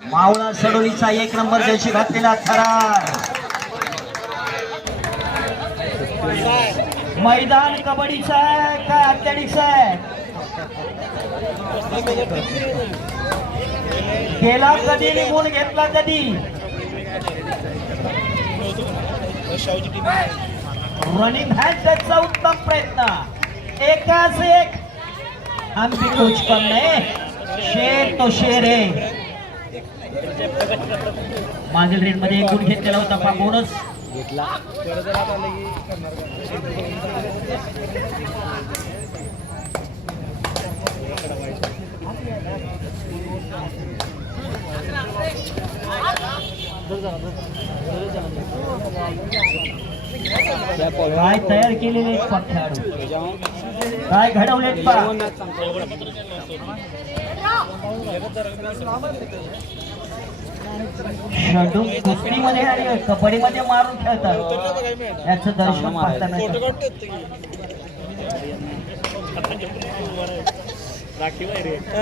मावळा सडोलीचा एक नंबर जशी घातलेला थरार. मैदान कबड्डीचा आहे का अत्याडीचं आहे? गेला कधी निघून घेतला कधी? रनिंग है त्याचा उत्तम प्रयत्न. एकाच एक. आमची कोच पण नाही. शेर तो शेर आहे. मागील रेडमध्ये एक गुण घेतलेला होता पा बोनस घेतला काय तयार केलेले खेळाडू काय घडवले पा? षडू कुस्तीमध्ये आणि कबड्डीमध्ये मारून खेळतात. याचं दर्शन पाहताना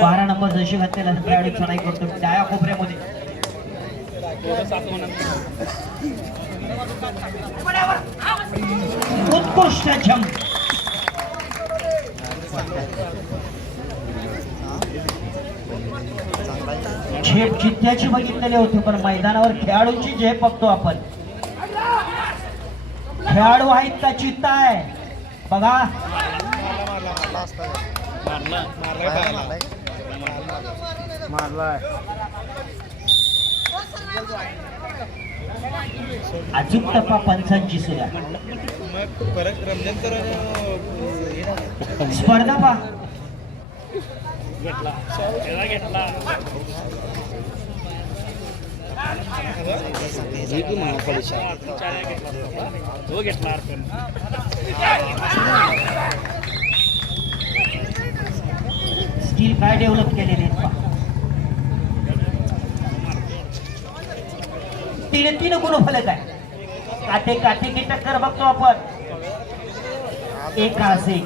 बारा नंबर जशी घातलेला खेळाडू चढाई करतो. डाया कोपऱ्यामध्ये. उत्कृष्ट झंप झेप चित्त्याची बघितलेली होती पण मैदानावर खेळाडूंची झेप बघतो आपण. खेळाडू आहेत का चित्ता आहे? बघा. अजून टप्पा पंचांची सुद्धा परत रमजान तर स्पर्धा पा स्किल काय डेव्हलप केलेले? तिने तीन गुण फलक आहे? काटे काटे की टक्कर बघतो आपण. एक असे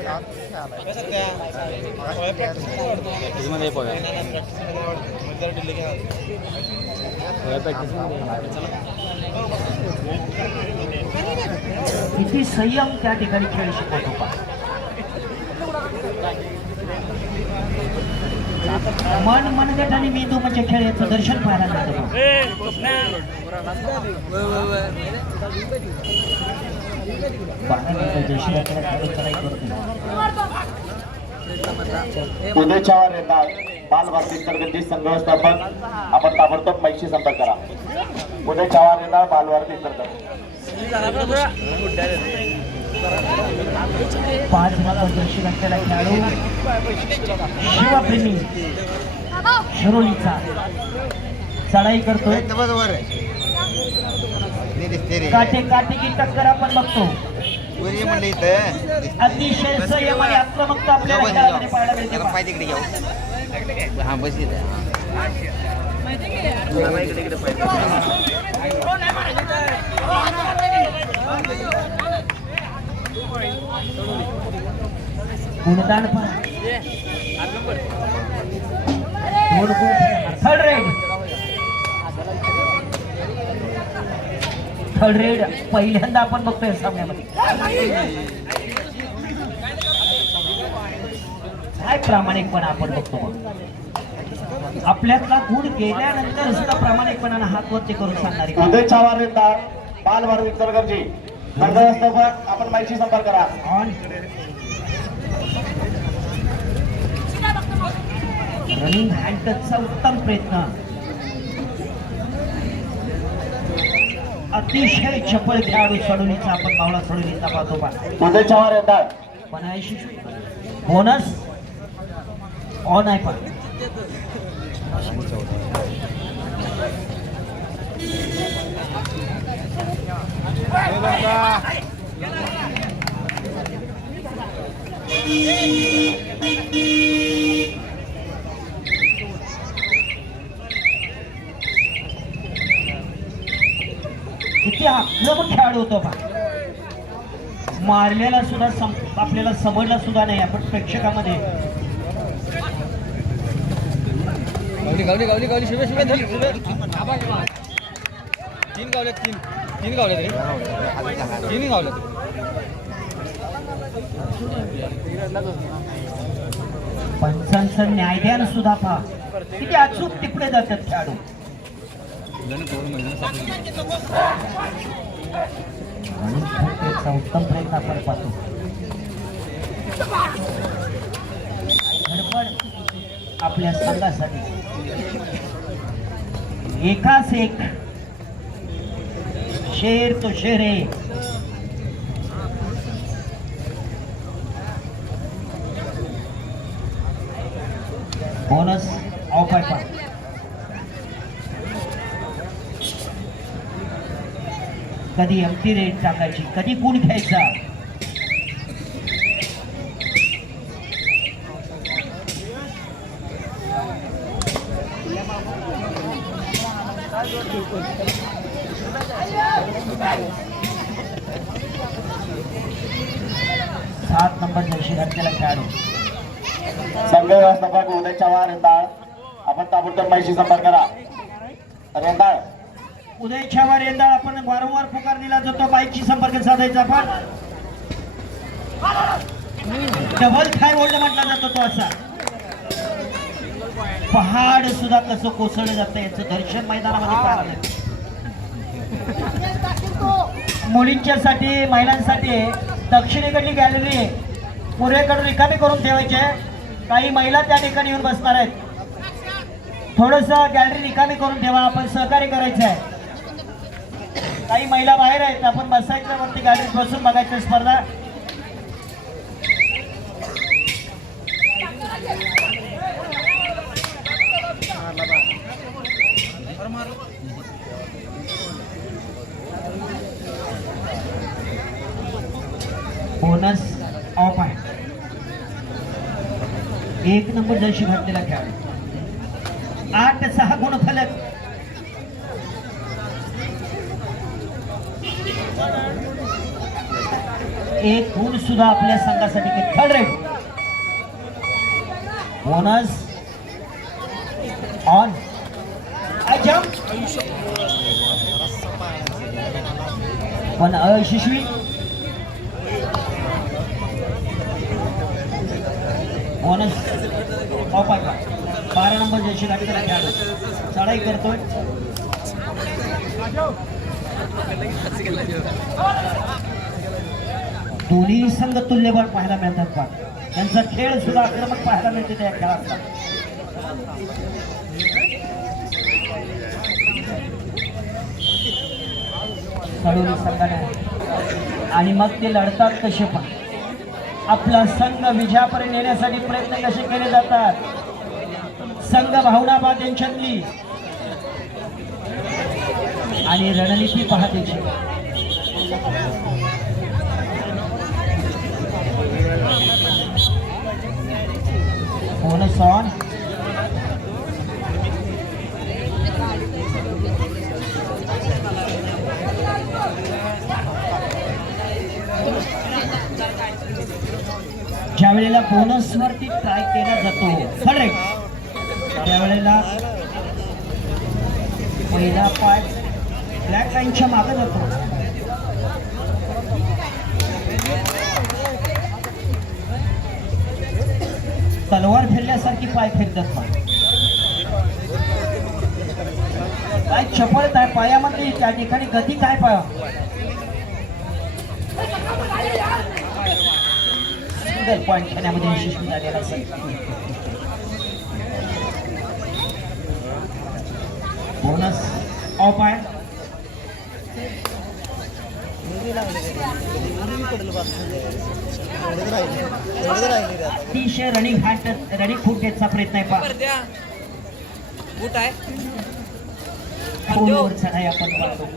किती संयम त्या ठिकाणी खेळ शिकत होता मन मनगट आणि मेंदू म्हणजे खेळ याचं दर्शन पाहायला मिळतं पहा. बाहेर बालभारती आपल्याला संघ व्यवस्थापन आपण ताबडतोब मैशी संपर्क करा. उदय येणार बालभारती बाल पाच भाग असलेला खेळाडू शिवप्रेमी. शिरोलीचा चढाई करतोय. बरोबर काटे काटे की टक्कर आपण बघतो. म्हणलं इथं? अतिशय संयम आणि आक्रमकता आपल्याला खेळामध्ये पाहायला मिळते पहा. तिकडे घेऊ हा बस इथे. गुणदान पहा. दोन गुण थर्ड रेड. थर्ड रेड पहिल्यांदा आपण बघतोय सामन्यामध्ये. काय प्रामाणिकपणा आपण बघतो आपल्यातला गुण गेल्यानंतर सुद्धा प्रामाणिकपणानं हात वरती करून सांगणारी उदय चव्हाण यांना बाल भारती अंतर्गतची संघ व्यवस्थापन आपण मैशी संपर्क करा. रनिंग हँडचा उत्तम प्रयत्न. अतिशय चपळ खेळाडू सोडवणीचा आपण मावळा सोडवणीचा पाहतो पा उदय चव्हाण यांना बनायशी बोनस ऑन आहे पण किती आक्रमक खेळाडू होतो पा मारलेला सुद्धा सम- आपल्याला समजला सुद्धा नाही आपण प्रेक्षकामध्ये. गावली गावली गावली गावली शुभे शुभे धर शुभे तीन गावले तीन तीन गावले तरी. तीन गावले पंचांचा न्यायध्यान सुद्धा पहा. किती अचूक तिकडे जातात खेळाडू. आणि उत्तम प्रयत्न आपण पाहतो धडपड आपल्या संघासाठी. एकाच एक. शेर तो शेर. आहे बोनस ऑफ आहे पहा. कधी एमटी रेट टाकायची कधी गुण घ्यायचा? सात नंबर जर्सी घातलेला खेळाडू. संघ व्यवस्थापक उदय चव्हाण रेंदाळ. आपण ताबडतोब माहिती संपर्क करा. रेंदाळ. उदय छावा रेंदाळ आपण वारंवार पुकार दिला जातो. बाईकशी संपर्क साधायचा आपण. डबल थाय होल्ड म्हटला जातो तो असा. पहाड सुद्धा कसं कोसळलं जातं. याचं दर्शन मैदानामध्ये पाहायला मुलींच्यासाठी महिलांसाठी दक्षिणेकडली गॅलरी पुरेकडून रिकामी करून ठेवायचे. काही महिला त्या ठिकाणी येऊन बसणार आहेत. थोडस गॅलरी रिकामी करून ठेवा. आपण सहकार्य करायचं आहे काही महिला बाहेर आहेत. आपण बसायचं वरती गाडीत बसून बघायचं स्पर्धा. बोनस ऑफ आहे. एक नंबर जशी घातलेला खेळाडू आठ सहा गुण फलक एक गुण सुद्धा आपल्या संघासाठी थर्ड रेट बोनस ऑन पण अयशस्वी बोनस बारा नंबर जयशी घातलेला खेळाडू. चढाई करतोय. दोन्ही संघ तुल्यबळ पाहायला मिळतात का त्यांचा खेळ सुद्धा आक्रमक पाहायला मिळते त्या खेळाचा संघाने. आणि मग ते लढतात कसे पण. आपला संघ विजयापर्यंत नेण्यासाठी प्रयत्न कसे केले जातात? संघ भावनाबाद यांच्यातली आणि रणनीती पहा त्याची बोनस ज्या वेळेला बोनस वरती ट्राय केला जातो. करेक्ट त्यावेळेला पहिला पाय ब्लॅक लाईनच्या मागे जातो. तलवार फिरल्यासारखी पाय फिरतात पाय काय चपळत आहे पायामध्ये त्या ठिकाणी गती काय पाय सिंगल पॉईंट खेळण्यामध्ये यशस्वी झालेला असेल बोनस ऑफ अतिशय रनिंग हॅट रनिंग फूट घेतचा प्रयत्न आहे पहा. बूट आहे. आपण पाहतो.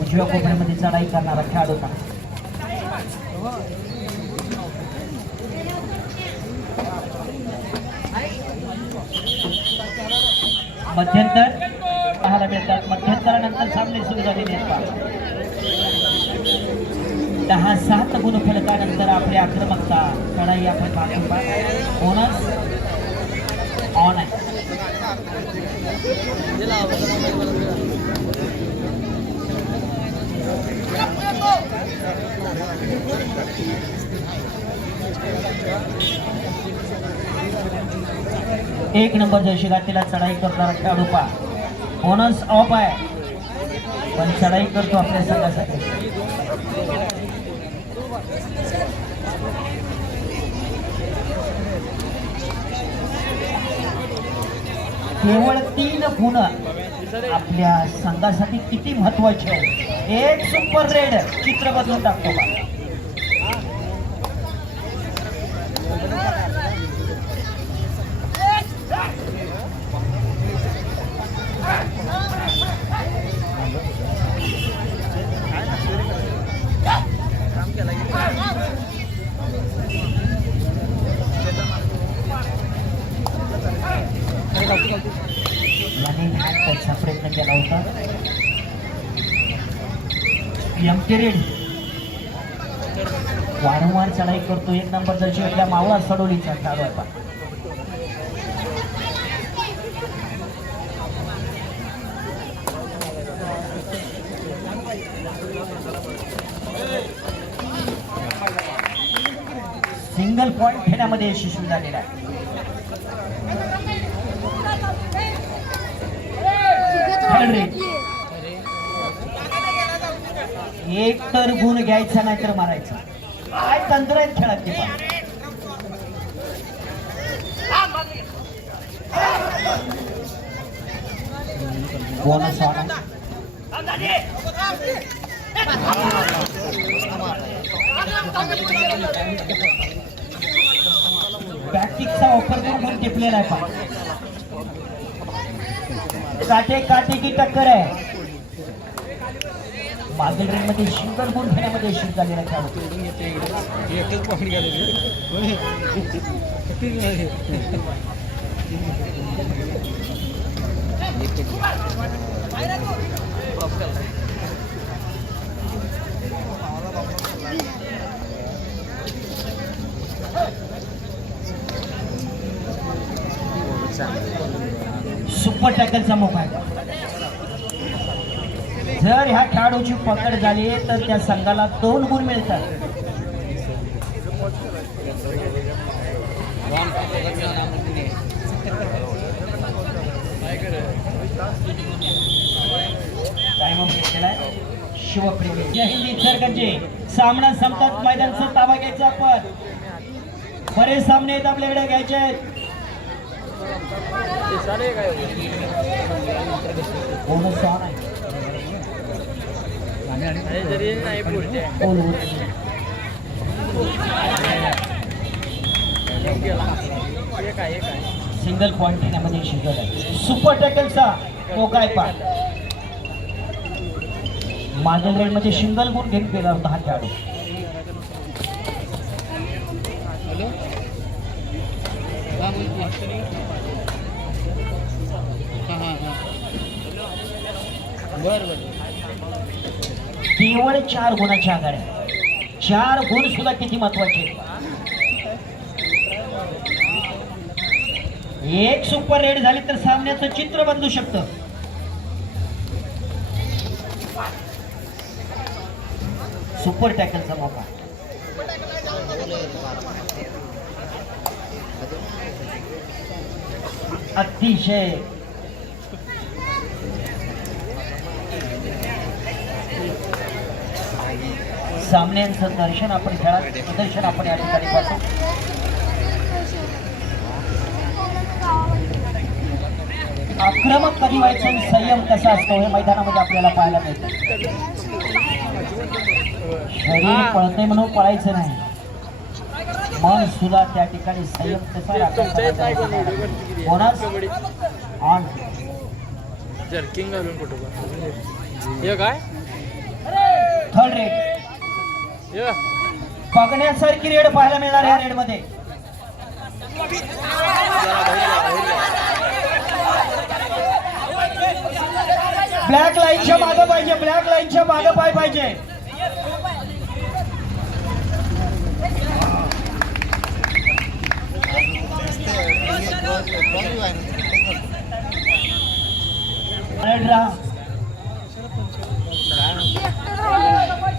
उजव्या कोपऱ्यामध्ये चढाई करणारा खेळाडू होता. मध्यंतर पाहायला मिळतात. मध्यंतरानंतर सामने सुरू झालेले आहेत दहा सात गुण फलकानंतर आपली आक्रमकता. चढाई आपण पाहतो. बोनस ऑन आहे. एक नंबर जशी तिला चढाई करणारा खेळाडूपा. बोनस ऑफ आहे. पण चढाई करतो आपल्या संघासाठी. केवळ तीन गुण आपल्या संघासाठी किती महत्त्वाचे आहे एक सुपर रेड चित्र बदलून टाकतो बा याने हॅट टचचा प्रयत्न केला होता एमके रेड वारंवार चढाई करतो एक नंबर जशी आपल्या मावळा सडोलीचा खेळाडू आहे. सिंगल पॉइंट घेण्यामध्ये यशस्वी झालेला आहे रेड एक तर गुण घ्यायचा नाही तर मारायचा. काय तंत्र आहेत खेळाचे ते बोनस बॅटिकचा वापर करून पण टिपलेला आहे काटे काटे की टक्कर आहे. मागील रेन मध्ये सिंगल गुण घेण्यामध्ये यशस्वी झालेला सुपर टॅकलचा मोका आहे जर ह्या खेळाडूची पकड झाली तर त्या संघाला दोन गुण मिळतात. शिवप्रेमी. जय हिंद इचलकरंजी सामना संपतात मैदानचा ताबा घ्यायचा आपण. बरेच सामने आहेत आपल्याकडे घ्यायचे आहेत बोनस ऑन आहे बोल, बोल. सिंगल पॉइंट घेण्यामध्ये शिकत आहे. सुपर टॅकलचा तो काय पाठ मागील रेडमध्ये सिंगल गुण घेऊन गेला होता हा खेळाडू. बर बर. केवळ चार गुणाच्या आघाड्या चार गुण सुद्धा किती महत्त्वाचे? एक सुपर रेड झाली तर सामन्याचं चित्र बदलू शकतं. सुपर टॅकलचा मौका. अतिशय सामन्यांचं दर्शन आपण खेळात प्रदर्शन आपण या ठिकाणी पाहतो. आक्रमक कधी व्हायचं संयम कसा असतो हे मैदानामध्ये आपल्याला पाहायला मिळतं. शरीर पळते म्हणून पळायचं नाही. मन सुद्धा त्या ठिकाणी संयम कसा हे काय थर्ड रेड हे बघण्यासारखी रेड पाहायला मिळणार या रेडमध्ये ब्लॅक लाईनच्या मागं पाहिजे ब्लॅक लाईनच्या मागं पाय पाहिजे. Alert राहा.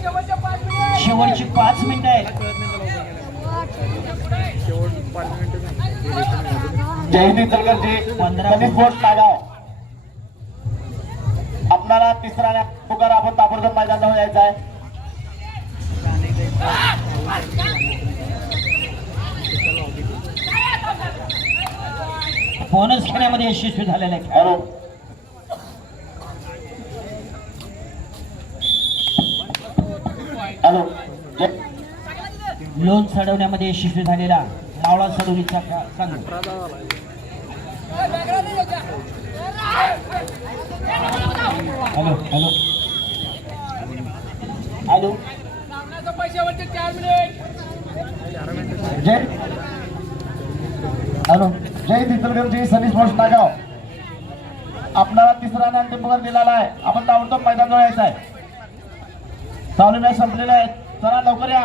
शेवटची पाच मिनिटं आहेत. चलगरजी पंधरा. सनी स्पोर्ट्स नागाव आपणाला तिसरा पुकार आपण ताबडतोब मैदानावर यायचा आहे बोनस घेण्यामध्ये यशस्वी झालेला आहे हॅलो हॅलो जय- लोन चढवण्यामध्ये यशस्वी झालेला मावळा सडोलीचा संघ. Hello hello. हॅलो. जय. हॅलो. जय तिथलगरजी सनी स्पोर्ट्स नागाव. आपल्याला तिसरा आणि अंतिम पगार दिलेला आहे. आपण ताबडतोब जवळ यायचं आहे. चालू मॅच संपलेले आहेत. चला लवकर या.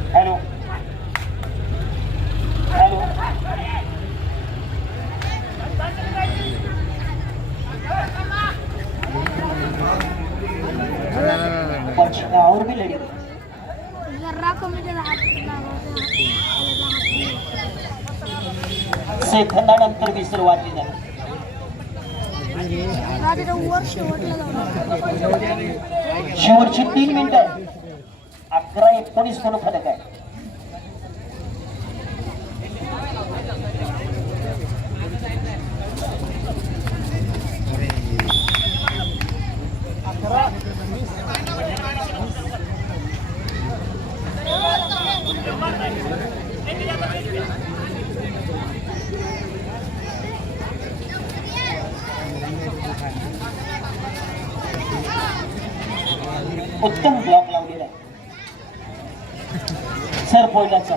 हात लावायचा सेकंदानंतर मी सुरुवात शेवटची तीन मिनिटं अकरा एकोणीस कोण फरक आहे उत्तम ब्लॉक लावलेला आहे. सर पोयटाचा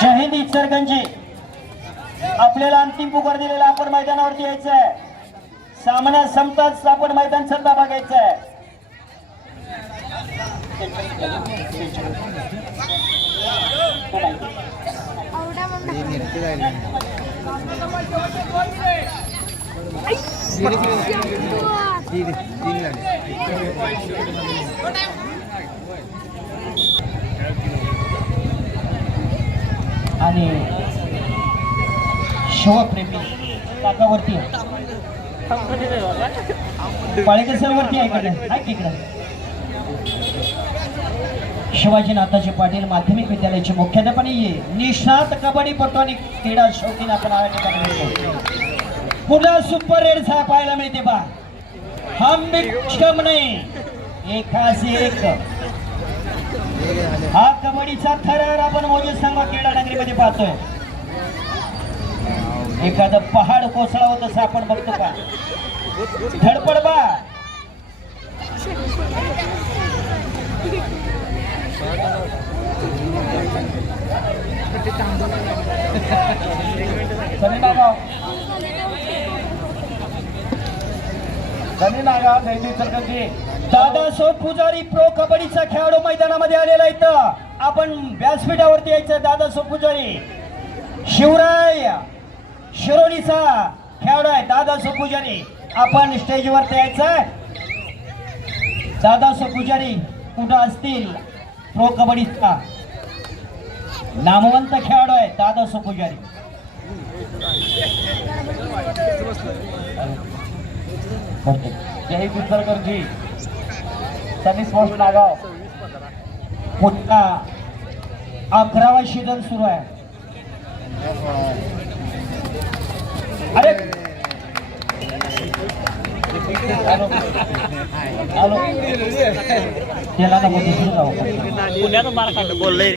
जय हिंद इचरगंजी आपल्याला अंतिम पुकार दिलेला आपण मैदानावरती यायचं आहे सामना संपताच आपण मैदान सरता बघायचं आहे आवडा आणि शिवप्रेमी काकावरती पाळेकर सर वरती आहे इकडे. शिवाजी नाथाजी पाटील माध्यमिक विद्यालयाचे मुख्याध्यापन ये निष्णात कबड्डी पटू आणि क्रीडा शौकीन आपण या पुन्हा सुपर रेड पाहायला मिळते बा. हम बिक्षम नाही. एकास एक. हा कबड्डीचा थरार आपण मोजे संघ क्रीडा नगरीमध्ये पाहतोय. एखादं पहाड कोसळावं असं आपण बघतो का? धडपड बा. बाबा नागाव सनी पुजारी प्रो कबड्डीचा खेळाडू मैदानामध्ये आलेला इथं. आपण व्यासपीठावरती यायचं दादासाहेब पुजारी. शिवराय शिरोलीचा खेळाडू आहे दादासाहेब पुजारी. आपण स्टेजवरती यायचं दादासाहेब पुजारी कुठं असतील? प्रो कबड्डीचा नामवंत खेळाडू आहे दादासाहेब पुजारी. करते. जय चलगरजी त्यांनी स्पोर्ट्स नागाव. पुन्हा अकरावा सीझन सुरू आहे. अरे! हॅलो. हॅलो त्याला नको दुसरं जाऊ.